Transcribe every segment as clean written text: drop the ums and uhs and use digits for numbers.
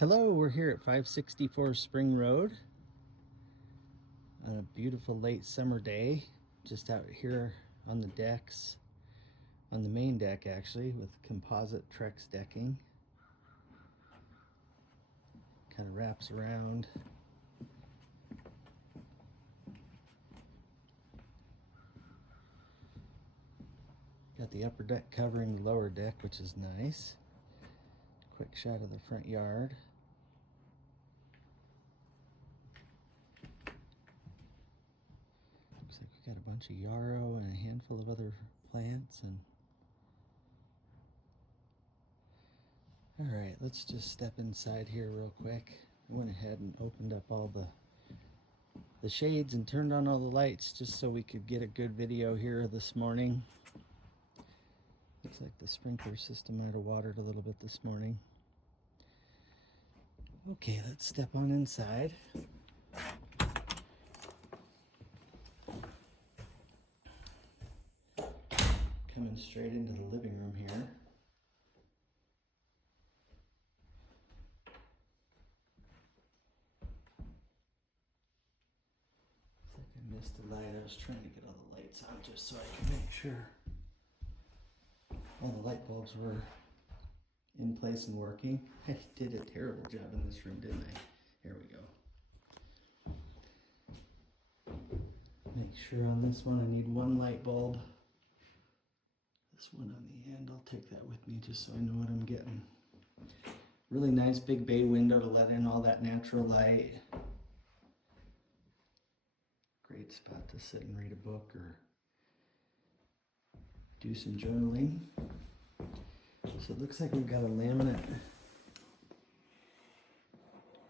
Hello, we're here at 564 Spring Road on a beautiful late summer day, just out here on the decks, on the main deck actually, with composite Trex decking. Kind of wraps around. Got the upper deck covering the lower deck, which is nice. Quick shot of the front yard. Looks like we got a bunch of yarrow and a handful of other plants. And all right, let's just step inside here real quick. I went ahead and opened up all the shades and turned on all the lights just so we could get a good video here this morning. Looks like the sprinkler system might have watered a little bit this morning. Okay, let's step on inside. Coming straight into the living room here. Looks like I missed a light. I was trying to get all the lights on just so I could make sure all the light bulbs were in place and working. I did a terrible job in this room, didn't I? Here we go. Make sure on this one I need one light bulb. This one on the end, I'll take that with me just so I know what I'm getting. Really nice big bay window to let in all that natural light. Great spot to sit and read a book or do some journaling. So it looks like we've got a laminate.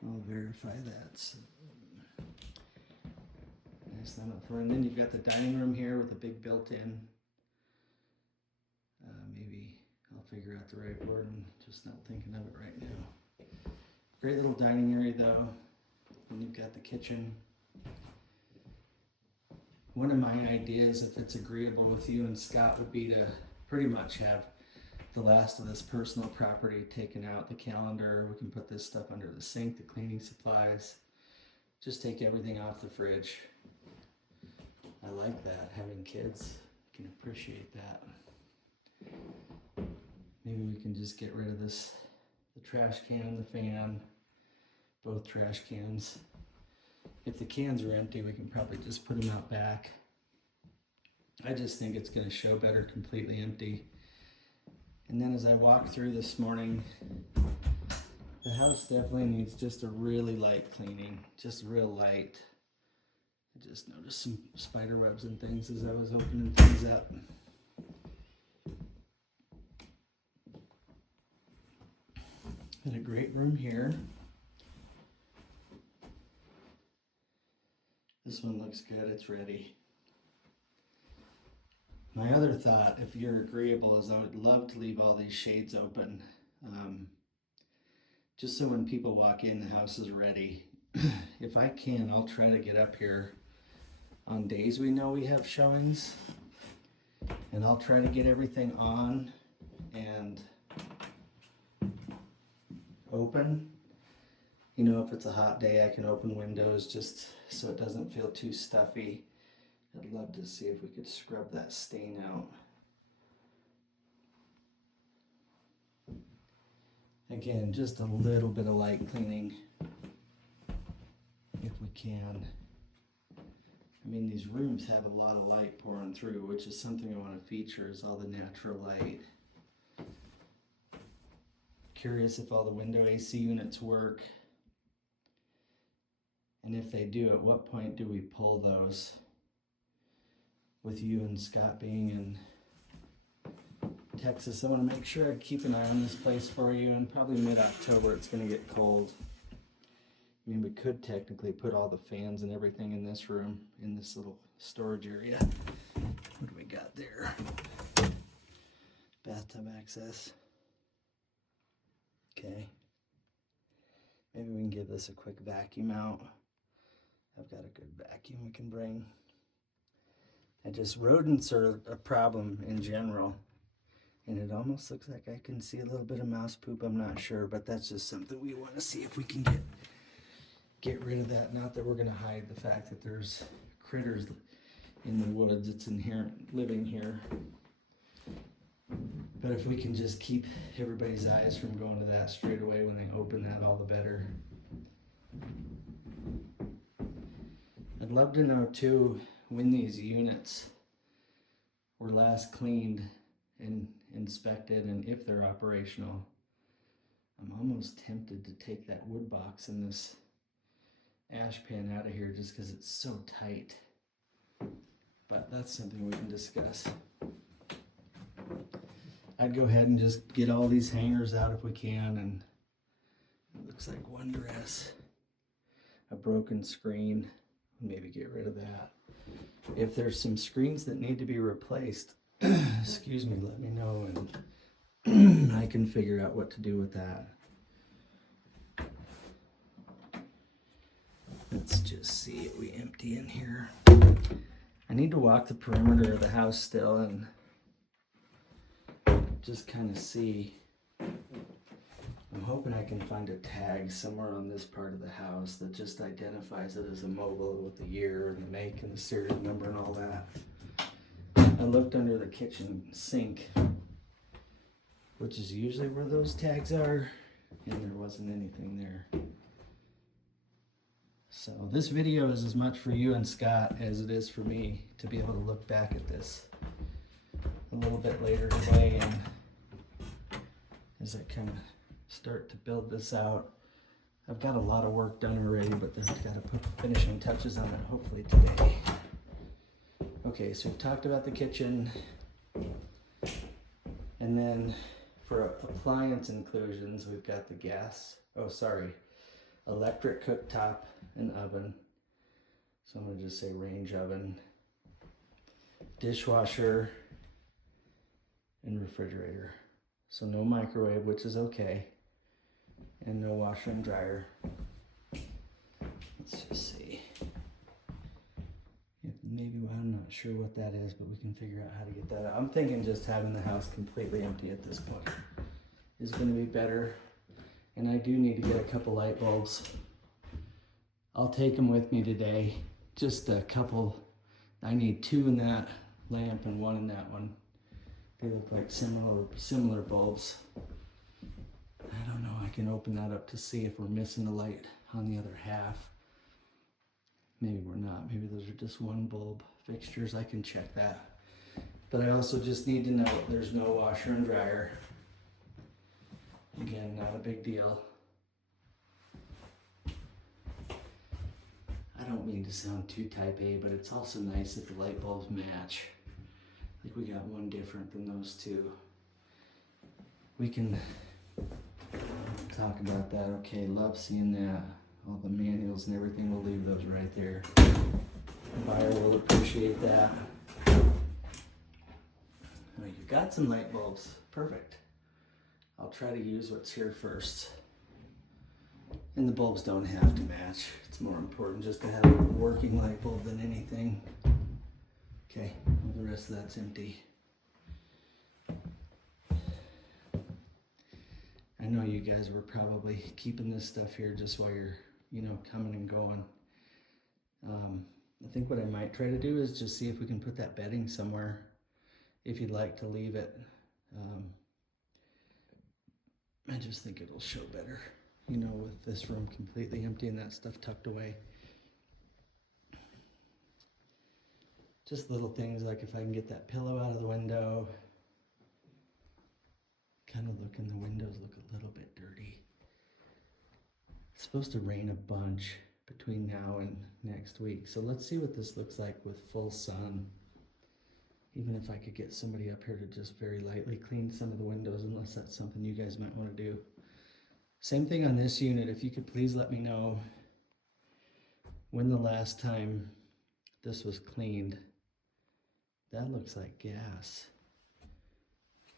I'll verify that. So, nice laminate floor. And then you've got the dining room here with a big built-in. Maybe I'll figure out the right word. I'm just not thinking of it right now. Great little dining area though. And you've got the kitchen. One of my ideas, if it's agreeable with you and Scott, would be to pretty much have the last of this personal property taken out, the calendar. We can put this stuff under the sink, the cleaning supplies. Just take everything off the fridge. I like that. Having kids, I can appreciate that. Maybe we can just get rid of this, the trash can, the fan, both trash cans. If the cans are empty, we can probably just put them out back. I just think it's going to show better completely empty. And then as I walked through this morning, the house definitely needs just a really light cleaning, just real light. I just noticed some spider webs and things as I was opening things up. Got a great room here. This one looks good, it's ready. My other thought, if you're agreeable, is I would love to leave all these shades open. Just so when people walk in, the house is ready. If I can, I'll try to get up here on days we know we have showings. And I'll try to get everything on and open. You know, if it's a hot day, I can open windows just so it doesn't feel too stuffy. I'd love to see if we could scrub that stain out. Again, just a little bit of light cleaning if we can. I mean, these rooms have a lot of light pouring through, which is something I want to feature, is all the natural light. Curious if all the window AC units work. And if they do, at what point do we pull those? With you and Scott being in Texas, I want to make sure I keep an eye on this place for you. And probably mid-October it's going to get cold. I mean, we could technically put all the fans and everything in this room, in this little storage area. What do we got there? Bathtub access. Okay. Maybe we can give this a quick vacuum out. I've got a good vacuum we can bring. And just rodents are a problem in general. And it almost looks like I can see a little bit of mouse poop. I'm not sure, but that's just something we want to see if we can get rid of that. Not that we're going to hide the fact that there's critters in the woods. It's inherent living here. But if we can just keep everybody's eyes from going to that straight away when they open that, all the better. I'd love to know too when these units were last cleaned and inspected and if they're operational. I'm almost tempted to take that wood box and this ash pan out of here just because it's so tight. But that's something we can discuss. I'd go ahead and just get all these hangers out if we can, and it looks like one dress, a broken screen, maybe get rid of that. If there's some screens that need to be replaced, excuse me, let me know and I can figure out what to do with that. Let's just see if we empty in here. I need to walk the perimeter of the house still and just kind of see. I'm hoping I can find a tag somewhere on this part of the house that just identifies it as a mobile with the year and the make and the serial number and all that. I looked under the kitchen sink, which is usually where those tags are, and there wasn't anything there. So this video is as much for you and Scott as it is for me to be able to look back at this a little bit later today, and as I kind of start to build this out. I've got a lot of work done already, but I've got to put finishing touches on it hopefully today. Okay, so we've talked about the kitchen, and then for appliance inclusions, we've got the electric cooktop and oven. So I'm gonna just say range oven, dishwasher, and refrigerator. So no microwave, which is okay, and no washer and dryer. Let's just see. Maybe, I'm not sure what that is, but we can figure out how to get that out. I'm thinking just having the house completely empty at this point is going to be better. And I do need to get a couple light bulbs. I'll take them with me today. Just a couple. I need 2 in that lamp and 1 in that one. They look like similar bulbs. I don't know. I can open that up to see if we're missing a light on the other half. Maybe we're not. Maybe those are just 1 bulb fixtures. I can check that. But I also just need to know there's no washer and dryer. Again, not a big deal. I don't mean to sound too type A, but it's also nice if the light bulbs match. Like we got one different than those 2. We can talk about that. Okay, love seeing that. All the manuals and everything, we'll leave those right there. The buyer will appreciate that. Oh, you got some light bulbs. Perfect. I'll try to use what's here first. And the bulbs don't have to match. It's more important just to have a working light bulb than anything. Okay, well, the rest of that's empty. I know you guys were probably keeping this stuff here just while you're, coming and going. I think what I might try to do is just see if we can put that bedding somewhere, if you'd like to leave it. I just think it'll show better, with this room completely empty and that stuff tucked away. Just little things like if I can get that pillow out of the window, kind of look in the windows, look a little bit dirty. It's supposed to rain a bunch between now and next week. So let's see what this looks like with full sun. Even if I could get somebody up here to just very lightly clean some of the windows, unless that's something you guys might want to do. Same thing on this unit. If you could please let me know when the last time this was cleaned. That looks like gas.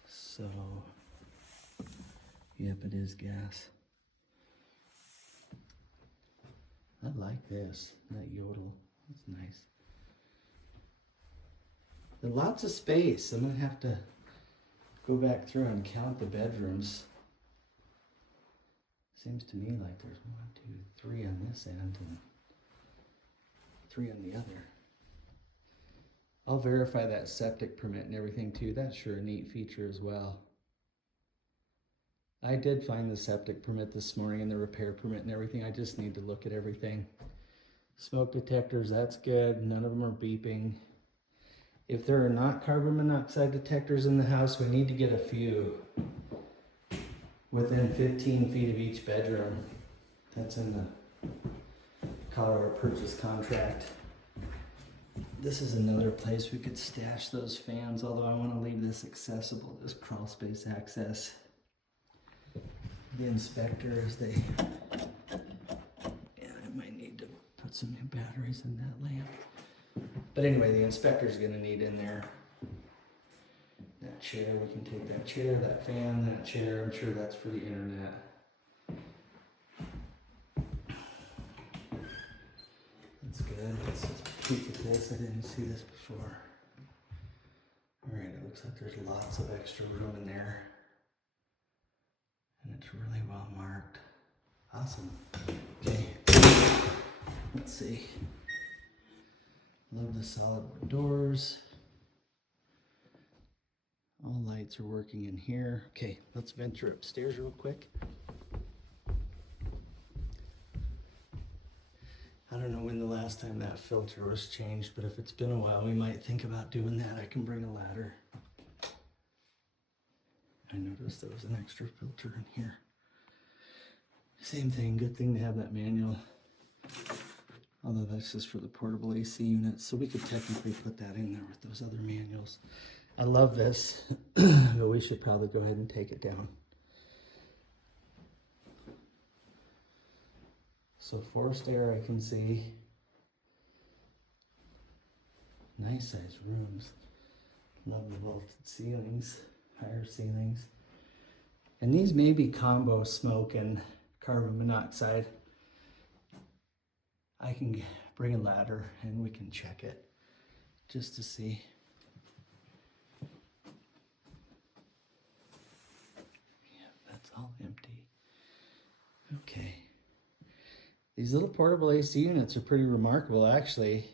So, yep, it is gas. I like this, that yodel, that's nice. There's lots of space. I'm gonna have to go back through and count the bedrooms. Seems to me like there's 1, 2, 3 on this end and 3 on the other. I'll verify that septic permit and everything too. That's sure a neat feature as well. I did find the septic permit this morning and the repair permit and everything. I just need to look at everything. Smoke detectors, that's good. None of them are beeping. If there are not carbon monoxide detectors in the house, we need to get a few within 15 feet of each bedroom. That's in the Colorado purchase contract. This is another place we could stash those fans, although I want to leave this accessible, this crawl space access. The inspectors, I might need to put some new batteries in that lamp. But anyway, the inspector's gonna need in there. That chair, we can take that chair, that fan, that chair. I'm sure that's for the internet. That's good. Let's just peek at this. I didn't see this before. All right, it looks like there's lots of extra room in there. And it's really well marked. Awesome. Okay. Let's see. Love the solid wood doors. All lights are working in here. Okay, let's venture upstairs real quick. I don't know when the last time that filter was changed, but if it's been a while, we might think about doing that. I can bring a ladder. I noticed there was an extra filter in here. Same thing, good thing to have that manual. Although that's just for the portable AC units, so we could technically put that in there with those other manuals. I love this, but we should probably go ahead and take it down. So forced air I can see. Nice sized rooms. Love the vaulted ceilings, higher ceilings. And these may be combo smoke and carbon monoxide. I can bring a ladder and we can check it just to see. Yeah, that's all empty. Okay. These little portable AC units are pretty remarkable, actually.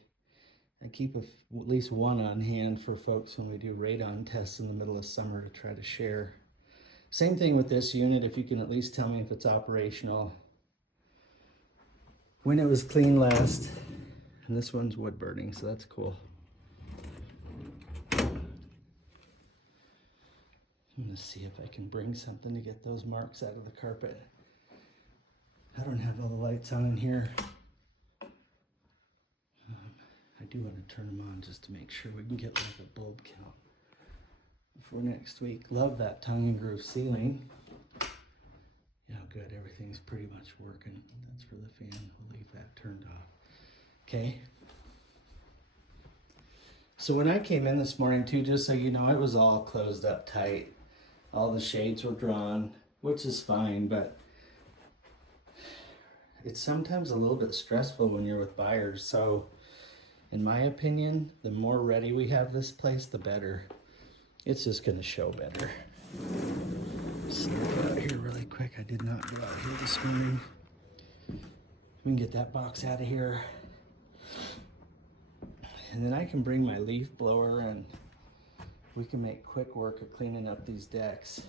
I keep at least one on hand for folks when we do radon tests in the middle of summer to try to share. Same thing with this unit, if you can at least tell me if it's operational. When it was clean last, and this one's wood burning, so that's cool. I'm gonna see if I can bring something to get those marks out of the carpet. I don't have all the lights on in here. I do want to turn them on just to make sure we can get like a bulb count for next week. Love that tongue and groove ceiling. Yeah, good, everything's pretty much working. That's for the fan, we'll leave that turned off. Okay. So when I came in this morning too, just so you know, it was all closed up tight. All the shades were drawn, which is fine, but it's sometimes a little bit stressful when you're with buyers. So in my opinion, the more ready we have this place, the better. It's just gonna show better. So go out here really quick. I did not go out here this morning. We can get that box out of here. And then I can bring my leaf blower and we can make quick work of cleaning up these decks.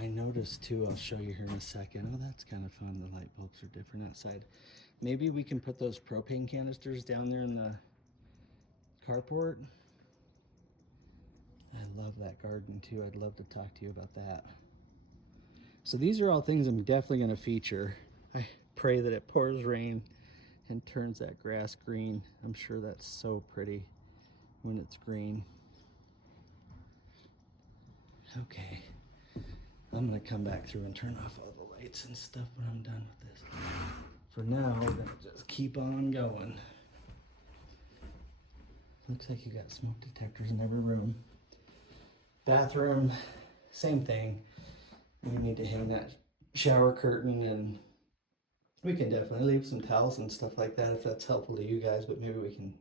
I noticed too, I'll show you here in a second. Oh, that's kind of fun. The light bulbs are different outside. Maybe we can put those propane canisters down there in the carport. I love that garden too. I'd love to talk to you about that. So these are all things I'm definitely going to feature. I pray that it pours rain and turns that grass green. I'm sure that's so pretty when it's green. Okay. I'm gonna come back through and turn off all the lights and stuff when I'm done with this. For now, we're gonna just keep on going. Looks like you got smoke detectors in every room. Bathroom, same thing. We need to hang that shower curtain, and we can definitely leave some towels and stuff like that if that's helpful to you guys, but maybe we can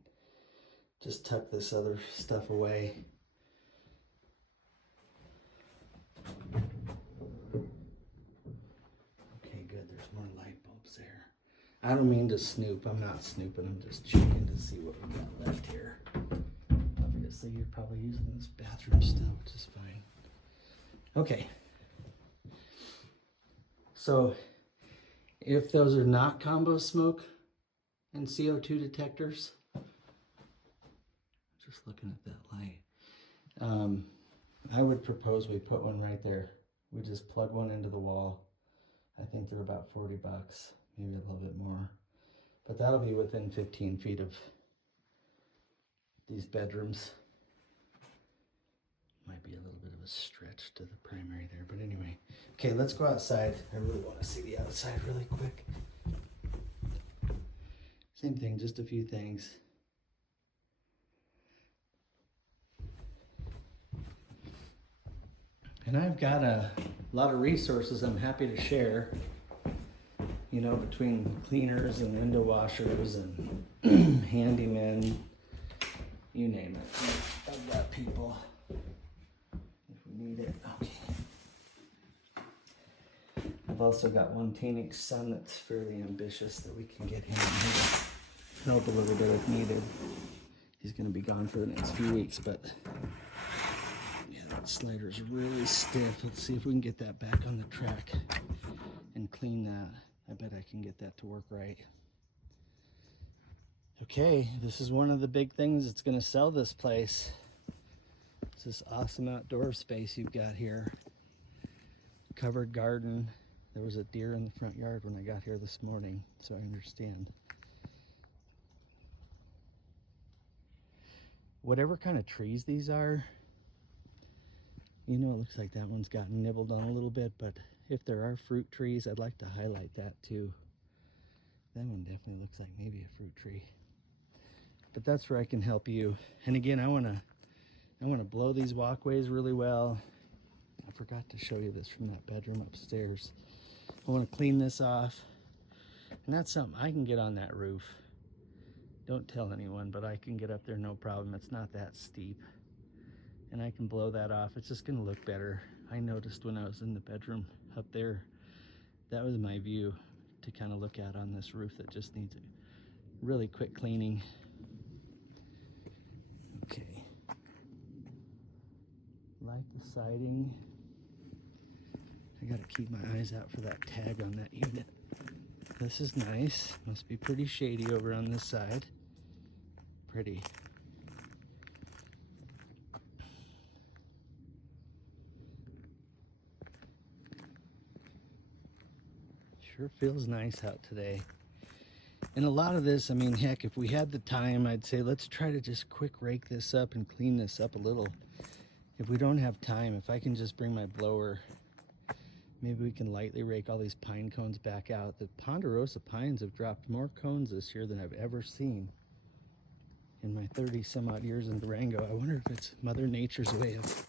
just tuck this other stuff away. Okay, good. There's more light bulbs there. I don't mean to snoop. I'm not snooping. I'm just checking to see what we got left here. Obviously, you're probably using this bathroom still, which is fine. Okay. So, if those are not combo smoke and CO2 detectors, just looking at that light, I would propose we put one right there. We just plug one into the wall. I think they're about 40 bucks, maybe a little bit more. But that'll be within 15 feet of these bedrooms. Might be a little bit of a stretch to the primary there, but anyway. Okay, let's go outside. I really want to see the outside really quick. Same thing, just a few things. And I've got a lot of resources I'm happy to share, you know, between cleaners and window washers and handymen, you name it. I've got people if we need it. Okay. I've also got one teenage son that's fairly ambitious that we can get him to help a little bit if needed. He's going to be gone for the next few weeks, but that slider's really stiff. Let's see if we can get that back on the track and clean that. I bet I can get that to work right. Okay, this is one of the big things that's going to sell this place. It's this awesome outdoor space you've got here. Covered garden. There was a deer in the front yard when I got here this morning, so I understand. Whatever kind of trees these are, you know, it looks like that one's gotten nibbled on a little bit, but if there are fruit trees, I'd like to highlight that too. That one definitely looks like maybe a fruit tree. But that's where I can help you. And again, I want to blow these walkways really well. I forgot to show you this from that bedroom upstairs. I want to clean this off. And that's something I can get on that roof. Don't tell anyone, but I can get up there no problem. It's not that steep. And I can blow that off. It's just gonna look better. I noticed when I was in the bedroom up there, that was my view to kind of look at on this roof that just needs a really quick cleaning. Okay. Light the siding. I gotta keep my eyes out for that tag on that unit. This is nice. Must be pretty shady over on this side. Pretty. Sure feels nice out today. And a lot of this, I mean, heck, if we had the time, I'd say let's try to just quick rake this up and clean this up a little. If we don't have time, if I can just bring my blower, maybe we can lightly rake all these pine cones back out. The ponderosa pines have dropped more cones this year than I've ever seen in my 30 some odd years in Durango. I wonder if it's Mother Nature's way of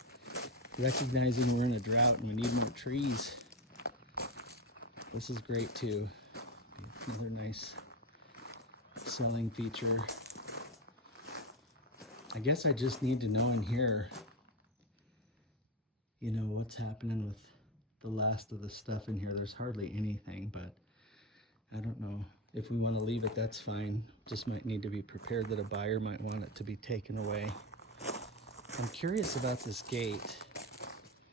recognizing we're in a drought and we need more trees. This is great too. Another nice selling feature. I guess I just need to know in here, you know, what's happening with the last of the stuff in here. There's hardly anything, but I don't know. If we want to leave it, that's fine. Just might need to be prepared that a buyer might want it to be taken away. I'm curious about this gate.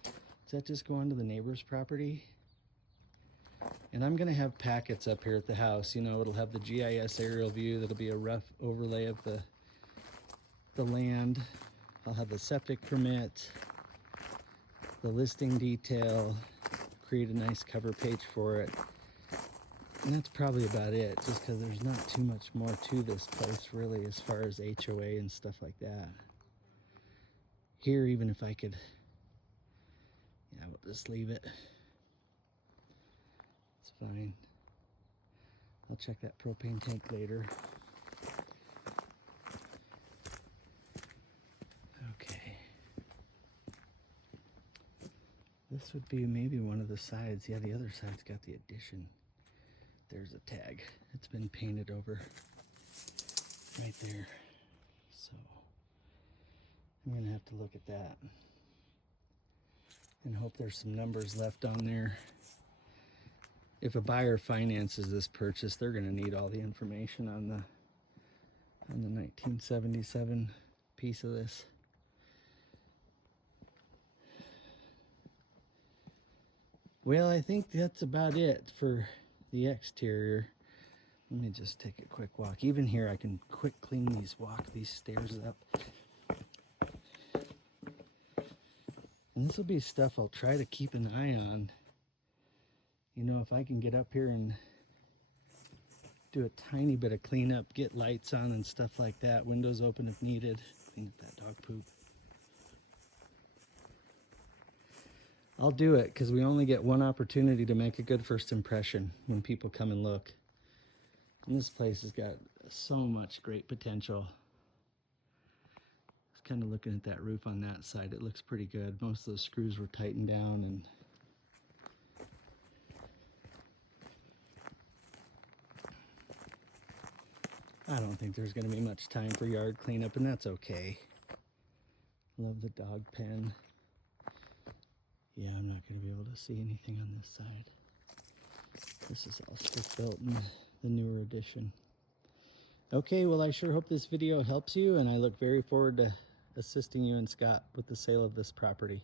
Does that just go onto the neighbor's property? And I'm gonna have packets up here at the house. You know, it'll have the GIS aerial view. That'll be a rough overlay of the land. I'll have the septic permit, the listing detail, create a nice cover page for it. And that's probably about it, just because there's not too much more to this place really as far as HOA and stuff like that. Here, even if I could, yeah, we'll just leave it. It's fine. I'll check that propane tank later. Okay. This would be maybe one of the sides. Yeah, the other side's got the addition. There's a tag. It's been painted over right there. So I'm gonna have to look at that and hope there's some numbers left on there. If a buyer finances this purchase, they're gonna need all the information on the 1977 piece of this. Well, I think that's about it for the exterior. Let me just take a quick walk. Even here, I can quick clean walk these stairs up. And this will be stuff I'll try to keep an eye on. You know, if I can get up here and do a tiny bit of cleanup, get lights on and stuff like that, windows open if needed, clean up that dog poop. I'll do it, because we only get one opportunity to make a good first impression when people come and look. And this place has got so much great potential. I was kind of looking at that roof on that side. It looks pretty good. Most of those screws were tightened down, and I don't think there's going to be much time for yard cleanup, and that's okay. Love the dog pen. Yeah, I'm not going to be able to see anything on this side. This is all stick built in the newer edition. Okay, well, I sure hope this video helps you, and I look very forward to assisting you and Scott with the sale of this property.